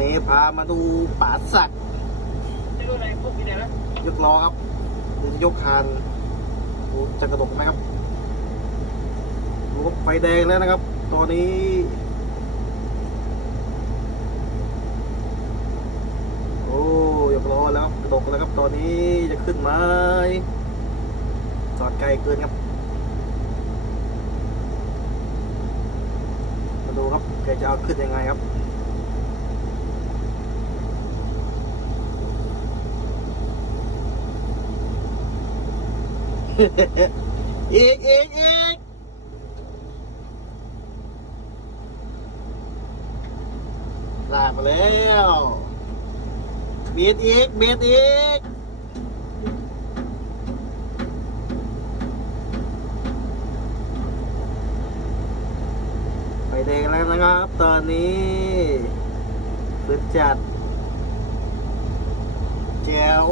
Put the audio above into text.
นี่พามาดูป่าสักยกล้อครับยกคานจะกระดกไหมครับรถไฟแดงแล้วนะครับตัวนี้โอ้ยกล้อแล้วกระดกแล้วครับตอนนี้จะขึ้นไหมจอดไกลเกินครับมาดูครับแกจะเอาขึ้นยังไงครับอีกลากมาแล้วเบียดอีกไฟแดงแล้วนะครับตอนนี้เปิดจัดแจ๋ว